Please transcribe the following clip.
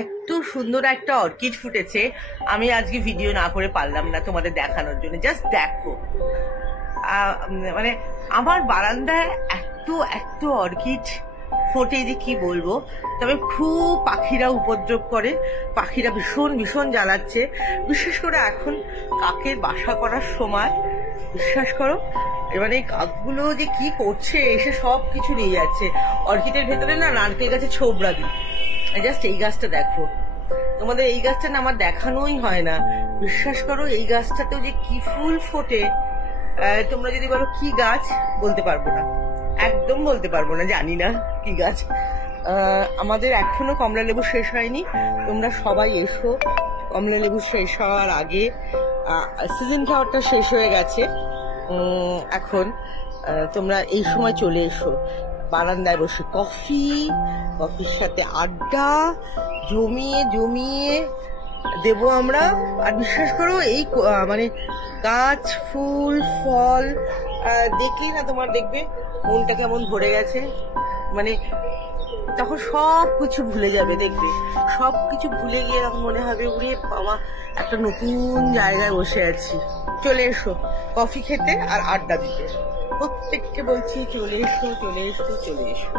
এত সুন্দর একটা অর্কিড ফুটেছে, আমি আজকে ভিডিও না করে পারলাম না তোমাদের দেখানোর জন্য। জাস্ট দেখো, মানে আমার বারান্দায় এত এত অর্কিড ফোটে যে কি বলবো। তবে খুব পাখিরা উপদ্রব করে, পাখিরা ভীষণ ভীষণ জ্বালাচ্ছে। বিশেষ করে এখন কাকের বাসা করার সময়, বিশ্বাস করো এবারে এই কাকগুলো যে কি করছে, এসে সব কিছু নিয়ে যাচ্ছে। অর্কিডের ভেতরে না নারকেল গাছে ছোবড়া দিই। জাস্ট এই গাছটা দেখো, তোমাদের এই গাছটা না আমার দেখানোই হয় না। বিশ্বাস করো এই গাছটাতেও যে কি ফুল ফোটে, তোমরা যদি বলো কি গাছ, বলতে পারবো না, একদম বলতে পারবো না, জানি না কি গাছ। আমাদের এখনো কমলা লেবু শেষ হয়নি, তোমরা সবাই এসো। কমলা লেবু শেষ হওয়ার আগে, সিজন ফ্লাওয়ারটা শেষ হয়ে গেছে এখন, তোমরা এই সময় চলে এসো। বারান্দায় বসে কফির সাথে আড্ডা জমিয়ে জমিয়ে দেবো আমরা। আর বিশ্বাস করো এই মানে গাছ ফুল ফল দেখেই না তোমার দেখবে মনটা কেমন ভরে গেছে। মানে তখন সব কিছু ভুলে যাবে, দেখবে সব কিছু ভুলে গিয়ে তখন মনে হবে উড়ে বাবা একটা নতুন জায়গায় বসে আছি। চলে এসো কফি খেতে আর আড্ডা দিতে, প্রত্যেককে বলছি চলে এসো চলে এসো চলে এসো।